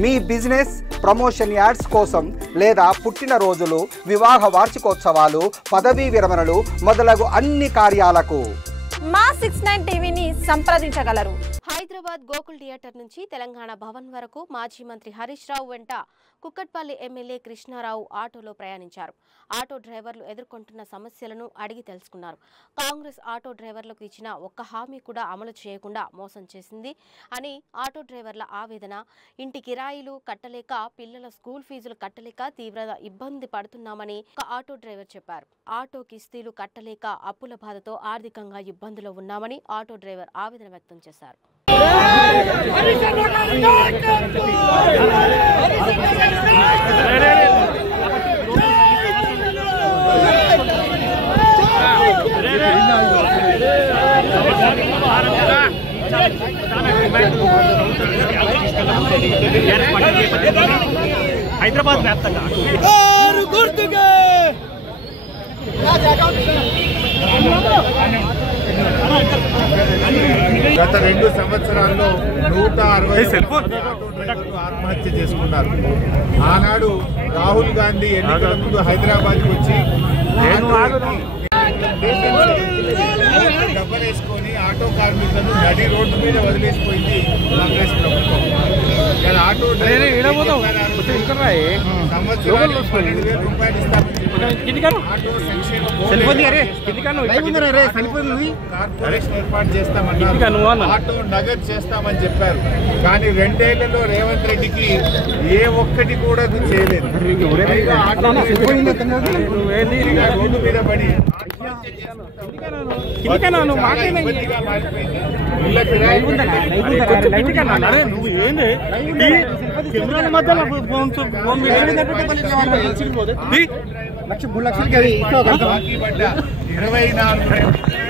మీ business promotion ads కోసం లేదా పుట్టినరోజులు, వివాహ వార్షికోత్సవాలు, పదవీ విరమణలు మొదలగు అన్ని కార్యాలకు మా 69 టీవీని సంప్రదించగలరు. హైదరాబాద్ గోకుల్ థియేటర్ నుంచి తెలంగాణ భవన్ వరకు మాజీ మంత్రి హరీష్ రావు వెంట కుక్కట్పల్లి ఎమ్మెల్యే కృష్ణారావు ఆటోలో ప్రయాణించారు. ఆటో డ్రైవర్లు ఎదుర్కొంటున్న సమస్యలను అడిగి తెలుసుకున్నారు. కాంగ్రెస్ ఆటో డ్రైవర్లకు ఇచ్చిన ఒక్క హామీ కూడా అమలు చేయకుండా మోసం చేసింది అని ఆటో డ్రైవర్ల ఆవేదన. ఇంటి కిరాయిలు కట్టలేక, పిల్లల స్కూల్ ఫీజులు కట్టలేక తీవ్ర ఇబ్బంది పడుతున్నామని ఒక ఆటో డ్రైవర్ చెప్పారు. ఆటో కిస్తీలు కట్టలేక అప్పుల బాధతో ఆర్థికంగా ఇబ్బందులో ఉన్నామని ఆటో డ్రైవర్ ఆవేదన వ్యక్తం చేశారు. హైదరాబాద్ వ్యాప్తంగా గత 2 సంవత్సరాల్లో 160 ఆత్మహత్య చేసుకున్నారు. ఆనాడు రాహుల్ గాంధీ ఎన్నికల ముందు హైదరాబాద్కి వచ్చి డబ్బలేసుకొని ఆటో కార్మికులను నడి రోడ్డు మీద వదిలేసిపోయింది కాంగ్రెస్ ప్రభుత్వం. ఆటో సంవత్సరానికి 12,000 రూపాయలు కార్పొరేషన్ ఏర్పాటు చేస్తామన్నారు. ఆటో నగదు చేస్తామని చెప్పారు. కానీ 2 ఏళ్లలో రేవంత్ రెడ్డికి ఏ ఒక్కటి కూడా చేయలేదు. రోడ్డు మీద పడి బాకీ పడ్డ 24